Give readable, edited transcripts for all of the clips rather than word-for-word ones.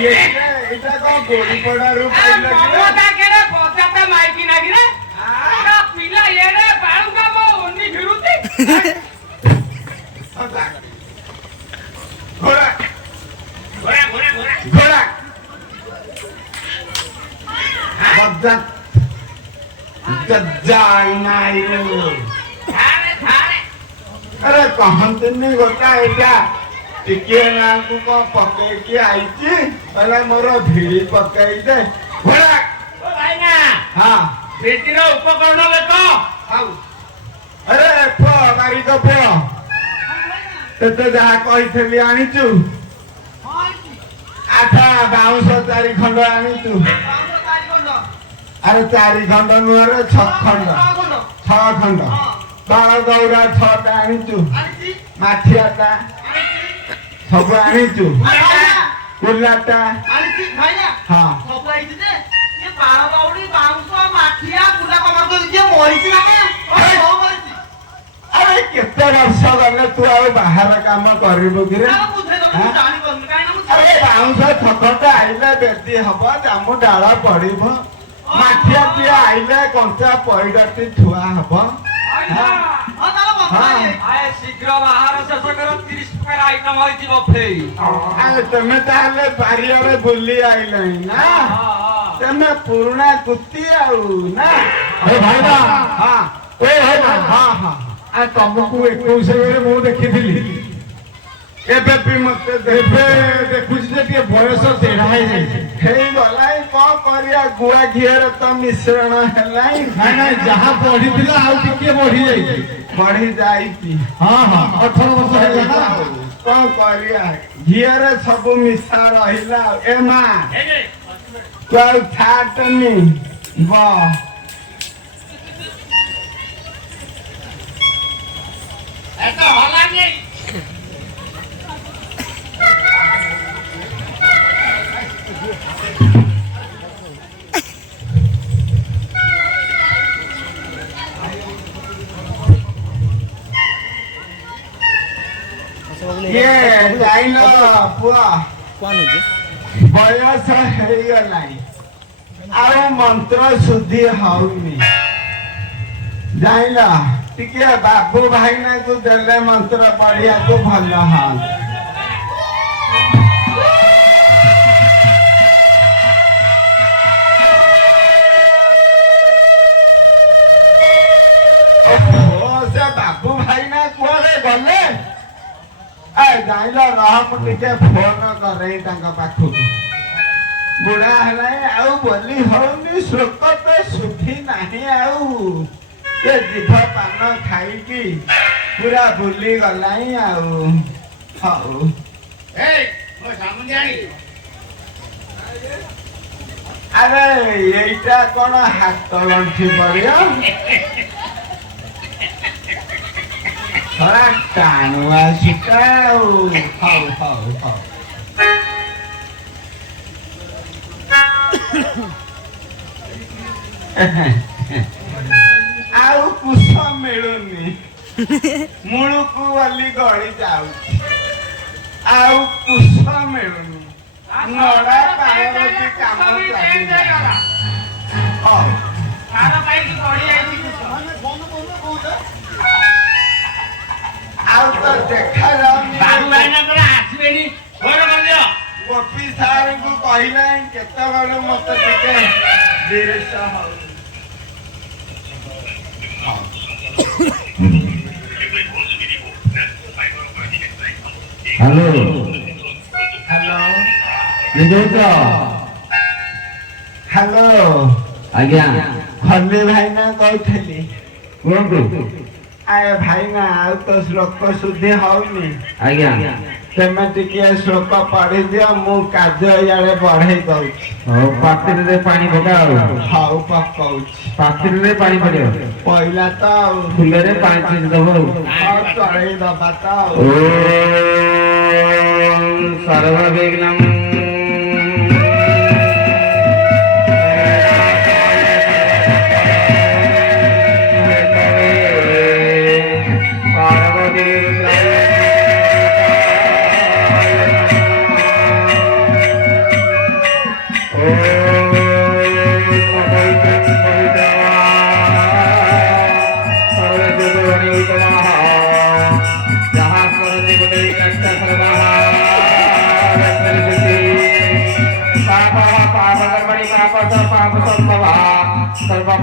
ये इटा को गोड़ी पड़ा रूप ममता केरे पचाता माइकी नागी रे आ पिला ये रे बाळू का मो उन्नी फिरुती घोड़ा घोड़ा घोड़ा घोड़ा घोड़ा बद्दा जज्जाई नाई थारे थारे अरे कहंत नहीं होता है क्या टिके ना को पके के आईची पहले मोरो भिड़ी पकाई दे घोड़ा ओ भाई ना हां बेटीर उपकरण लेख आउ अरे पो गाड़ी को पो ते जहा कहिथली आनिचु आठा बाउंस चारि खंड आनिचु अरे चारि खंड नुहरे छ खंड बाळ दौड़ा छटा आनिचु माठियाटा सब आनिचु कुलाटा हाँ अरे केते वर्ष गले तू आ बाहर काम करिबो कि रे अरे बाउंस थकटा आइले बेदी हबो जामु डाला पड़िबो माठिया टिया आइले कंचा पइडटी थुआ हबो आए शीघ्र बाहर शेष करो 30 प्रकार आइटम होई जीव फेई अरे तमे ताले बारियारे बुली आइले ना तमे पुराना कुत्ती आउ ना अरे भाई ना हां ए भाई ना हां हां आ तुमको 21 रे मु देखिथिली एबे भी मते ଏବେ ଦେଖୁଛି ଯେ ଟିକେ ବୟସ ତେଢା ହେଇଯାଇଛି हेई गलाई को करिया गुआ घियर त मिश्रण हेलाई ନାଇଁ ନାଇଁ ଯାହା ବଢିଥିଲା ଆଉ ଟିକେ ବଢି ଯାଇଛି बढ़ी जाईती ହଁ ହଁ 18 ବର୍ଷ ହେଇଗଲା कौन करिया घियर सब मिशा रहिला ए मां तू छाटनी बा एता होला नहीं ये लाइनो पुआ कौन हो जी बयस हेगलाई आउ मंत्र शुद्धि हौनी जाइला टिके बाबू भाई ना को देले मंत्र पढ़िया को भल हाल ओ से बाबू भाई ना कुआरे गले ए जाइला रहम टिके फोन करे तांका पाखु बुढ़ा हलाय आउ बोली हौनी श्लोकत सुखी नाही आउ ये जीभ पान खाई की पूरा भूली गलाई आउ हाउ ए मो सामुंजानी अरे एटा कोन हाथ गंठी पड़ियो थोड़ा टाणुआ सिकाउ हाउ हाउ हाउ आउ कुछ मिलुनी मुळुकु वाली गड़ी जाउची आउ कुछ मिलुनी नड़ा पावरती काम चालू हाउ तारा भाई की बॉडी आई थी आउ तो देखा जाउनी बाबू भाई ना तोरा आसीबेनी घर बंदियो गोपी सार को कहला केते बड़ मत टिके धीरेश हो हेलो हेलो विजय हेलो आज्ञा खल्ली भाई ना कहली कुहतु आए भाई ना आउ तो श्लोक शुद्धि हौनी आज्ञा तेमे टिके श्लोक पढ़ी दियो मु कार्य यारे बढ़े दउछि हो पात्रे पानी पकाओ हाउ पकाउछि पात्रे पानी पकाओ पहिला तो फुलरे पानी छीच दबो हाउ चढ़े दबा तो ओम सर्वविघ्नं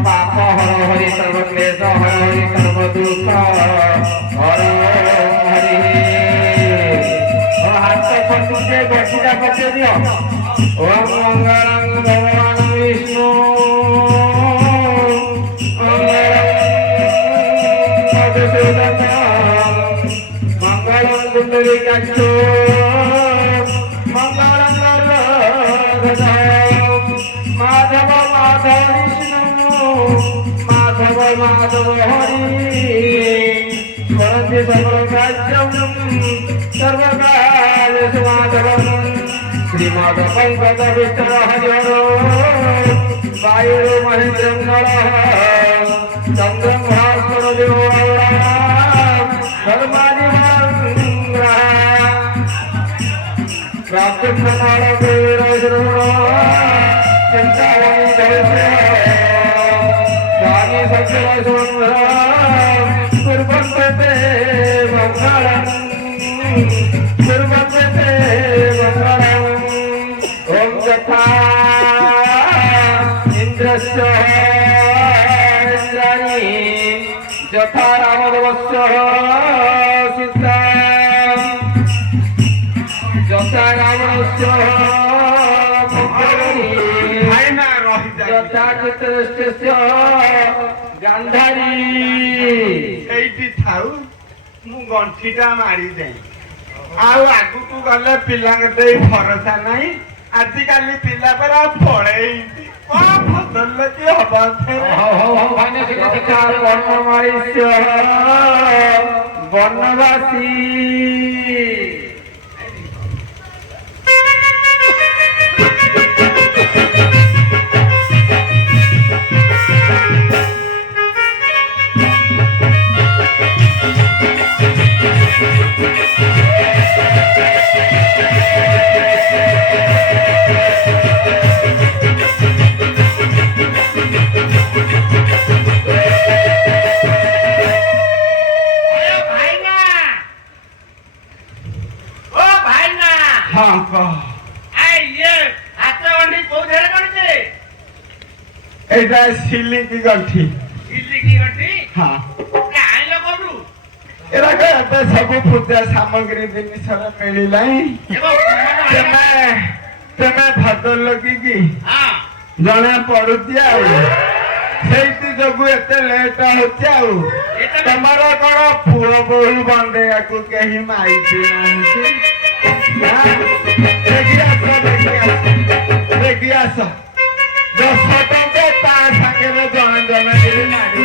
पाप हर हरि सर्व क्लेश हर हरि सर्व दुख हर हरि हाथ पटुचे बसीटा पचे दियो ओम मंगलं भगवान विष्णु मधुसूदन मंगलं कुंडलिकाक्षो मंगलं माधव माधव विष्णु माधव माधव हरि स्वरंति सर्वकार्यं सर्वकार्येषु माधवं श्रीमद् पंकज विष्णु हरिहरो वायुः महेन्द्रं नरः चन्द्रं भास्कर धर्मादि प्राप्तं चिंतामणि स्वामी कुर्वन्ते मंगलम् कुर्वन्ते मंगलम् ॐ यथा इन्द्रस्य इन्द्राणि यथा रामदेवस्य सीता यथा रावणस्य गांधारी ସେଇଠି ଥାଉ ମୁଁ ଗଣ୍ଠିଟା ମାରିଯାଏ ଆଉ ଆଗକୁ ଗଲେ ପିଲାଙ୍କ ଦେଇ ଭରସା ନାହିଁ ଆଜିକାଲି ପିଲା ପରା ପଳେଇଛି କଣ ବଦଳିଲେ କି ହବ ବନବାସୀ हाँ कह एटा सिली की गंठी हाँ एरा कहते सब पूजा सामग्री जिनिस मिललाई तेमे भदर लगी जने पड़ुची आईती जो एते लेट होमर कौन पुओ बोहू बंदेया को कहीं माइती देखी आस 10 टଙ୍କା ता सागे जने जने मारी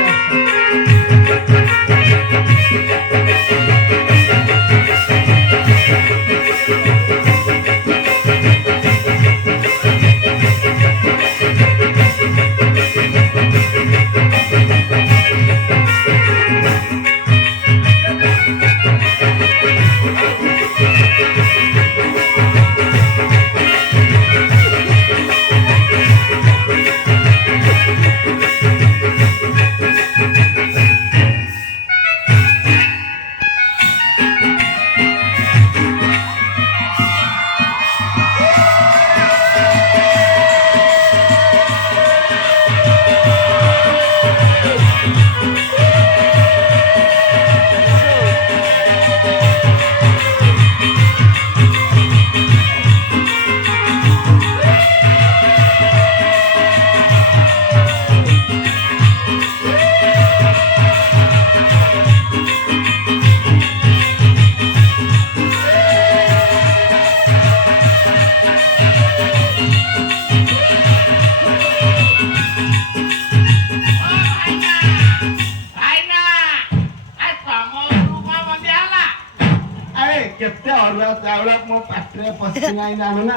केते अरुआ चाउल मो पाटरे पसी नाही जानु ना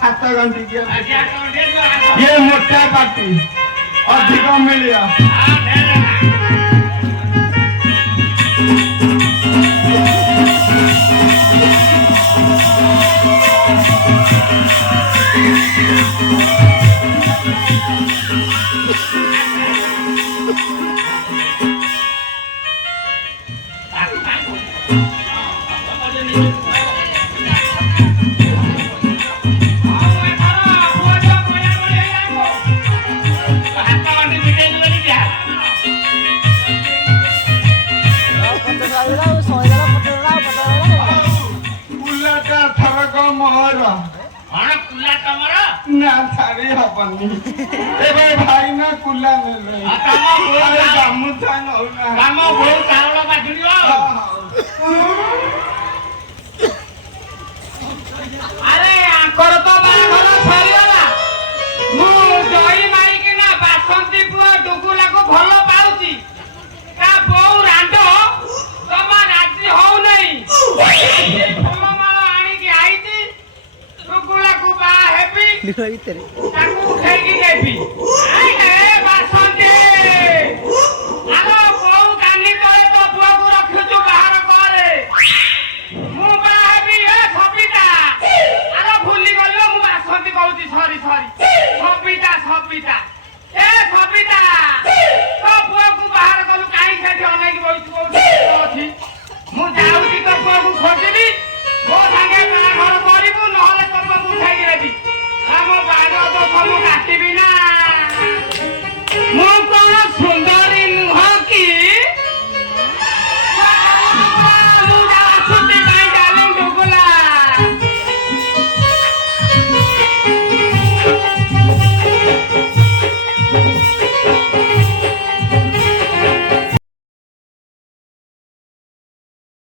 हाथ घंटी ये मोटा पार्टी अधिक मिलिया କୁଲା ତମର ନା ଛାଡି ହବନି ଏବେ ଭାଇ ନା କୁଲା ନେଲେ ତମ ବୋଉ ଗାମୁଛା ନଉନା ତମ ବୋଉ ଚାଉଳ ବାଜୁଣିବ ଆରେ ଆଙ୍କର ତ ବାହାଘର ସରିଗଲା ମୁଁ ଦହି ମାରିକିନା ବାସନ୍ତୀ ପୁଅ ଡୁଗୁଲାକୁ ଭଲ ପାଉଛି ତା ବୋଉ ରାଣ୍ଡ ତମ ରାଜି ହଉନାହିଁ ଫୁଲମାଳ ଆଣିକି ଆଇଛି ଡୁଗୁଲାକୁ ବାହା ହେବି ତାକୁ ଉଠେଇକି ନେବି ବାସନ୍ତୀ ଆଲୋ ବୋଉ କାନି ତଳେ ତୋ ପୁଅକୁ ରଖୁଛୁ ବାହାର କରେ ମୁଁ ବାହା ହେବି ଏ ସବିତା ଆଲୋ ଭୁଲି ଗଲ ମୁଁ ବାସନ୍ତୀ କହୁଛି ସରି